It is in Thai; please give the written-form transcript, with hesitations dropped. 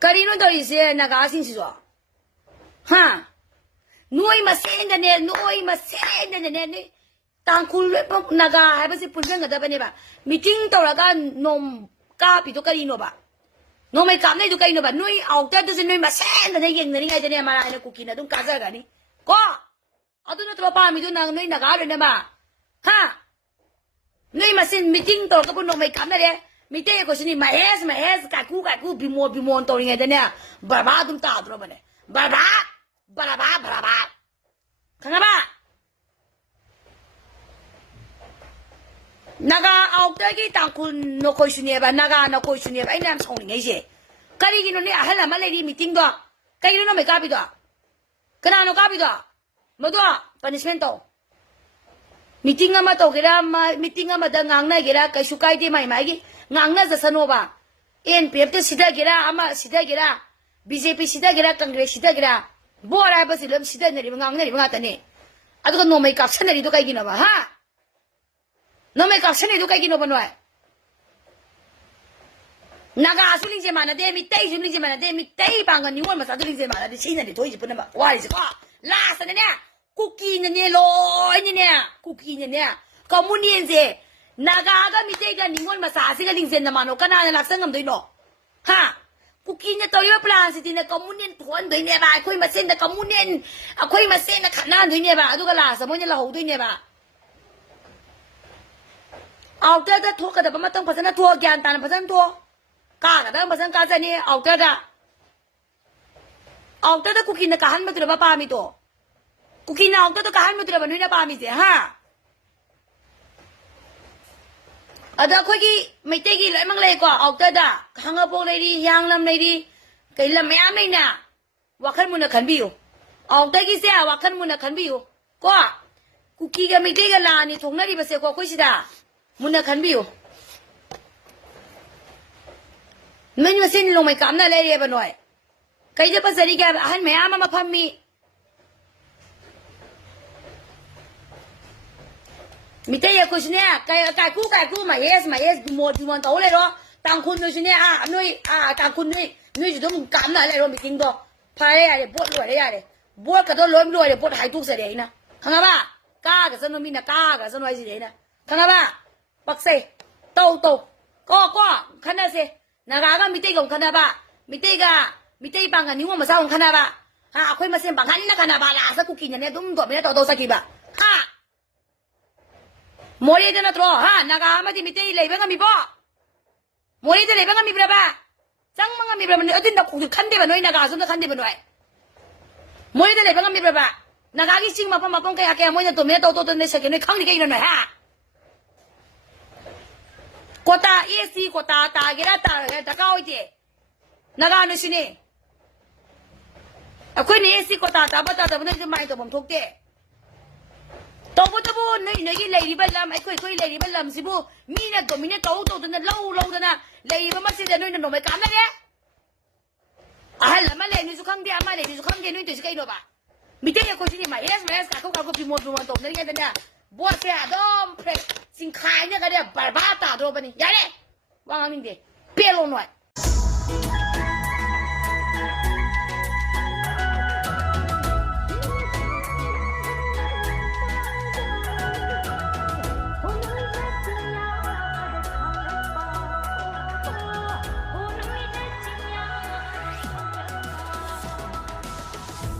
Karino to is nagasin siya. Ha? Noi masenda ne tangkul naga hai ba si punjang ga da ba ne ba meeting to ra ga nom ka pi to karino ba no mai kam nei to karino ba noi out ta to noi masenda ne yeng ne ngai de ne ma na cookie na dum ka za ga ni ko adu na to pa mi to nang noi naga re ne ba ha noi masin meeting to ka bu no mai kam na re meeting ko sini ma es ka ku bi mo to ngai de ne ba ba dum ta do ba ne ba kanga ba naga out gi tangkul no ko shuni ba naga no ko shuni ba ai nam song ngai je kari gi no ne ahal ma le ri meeting do kai no me ka bi do kana no ka bi do mo do punishment to meeting ama to gira ma meeting ama da ngang na gira kai su kai de mai gi ngang na za sano ba npf te sida gira ama sida gira BJP sida gira Congress sida gira bora ba silam sida ne ri ngang na ri nga ta ne adu ko no me ka chana ri do kai gi na ba ha no me ka chana ri do kai gi no ba no naga su ling je ma na de mi tai su ling je ma na de mi tai ba nga ni won ma sa du ling je ma na de chin na de thoi ji pu na ba wa ri se ko la sa ne ne cookie ne lo ne cookie ne ko mu ni je naga ga mi tai ga ni won ma sa se ga ling je na ma no kana na la sang ngam doi no ha cookie ne to yo plan si ne communion thon doi ne ba khoi ma sen da communion khoi ma sen na khana doi ne ba adu ga la sa mo ne la ho doi ne baเอาเตอร์ทั่วกันแต่ไม่ต้องภาษาทั่วแกนตาภาษาทั่วกาแต่ภาษากาจะนี่เอาเตอร์กูกินนะการไม่ตัวบ้าปามีตัวกูกินเอาเตอร์การไม่ตัวบ้านุ่ยนะปามีเสียฮะอาจจะคุยกี่ไม่เตะกี่เลยมั่งเลยกว่าเอาเตอร์ด่าข้างกระโปรงเลยดียางลำเลยดีไก่ลำไม่อ้ามเลยนะว่าขันมุนขันบิวเอาเตอร์กี่เสียว่าขันมุนขันบิวก็กูกินกันไม่เตะกันลานี่ทงนั่นดีภาษาคุยสิดามุนขันบิวมันมาเส้นลงไม่กำนั่นเลยเรียบร้อยใครจะภาษาดีแกหันไม่อามาพัมมีมิเตยกุชเนี่ยไก่กูมาเยสดูมอนโตเลยหรอต่างคุณนุชเนี่ยนุ้ยต่างคุณนุ้ยจะต้องกำนั่นเลยหรอไม่จริงตัวพายอะไรปวดรวยอะไรปวดกระโดดล้มรวยปวดหายทุกเสียนะข้างบ้ากากับสนุมีนะกากับสนุไอ้สิเดนะข้างบ้าปักเสโตก็ขนาดเสนาฬิกามิเตยของขนาดบ้ามิเตยบางกันนิ้วมาสร้างของขนาดบ้าฮะคุยมาเส้นบางขันนะขนาดบ้าล่ะสักกูกินเนี่ยตุ้มตัวไม่ได้โตสักกี่บ้าฮะโมเดลนะตัวฮะนาฬิกามาที่มิเตยเลยบ้างกันมีบ่โมเดลเลยบ้างกันมีบ่บ้าจังบ้างกันมีบ่มันเอาดินตะคุยขันเดียวน้อยนาฬิกาสุดขันเดียวน้อยโมเดลเลยบ้างกันมีบ่บ้านาฬิกาที่จริงมาพอมาป้องกันแค่โมเดลตัวไม่ได้โตเนี่ยสักกี่น้อยขังนี่กี่น้อยฮะกตาACกตาตาเกล้าตาตะก้าวอีเจนาฬิกาเนี่ยสิเนี่ยคุยเนี่ยACกตาตาบัตตาบันจะไม่ตัวผมทุกเจตัวบุเนี่ยกี่เลยริบลำไอ้คุยเลยริบลำสิบุมีเนี่ยตัวมีเนี่ยโตตัวเนี่ยเล่าตัวน่ะเลยริบมาสิเดี๋ยวน้อยน้องไม่กล้าเลยเนี่ยแล้วมาเลยนี่สุขังเดียมาเลยนี่สุขังเดียนี่ตัวสิใครรู้ป่ะมิเตยกุชนี่มาเอสเขาพิมพ์ตัวเนี่ยกันเนี่ยบัวเสียดอมเพลสินค้าเนี่ยก็เนี่ยบาร์บ้าตาตัวปะนี่ยาเลยว่างมิงเดเปรี้ยวหน่อย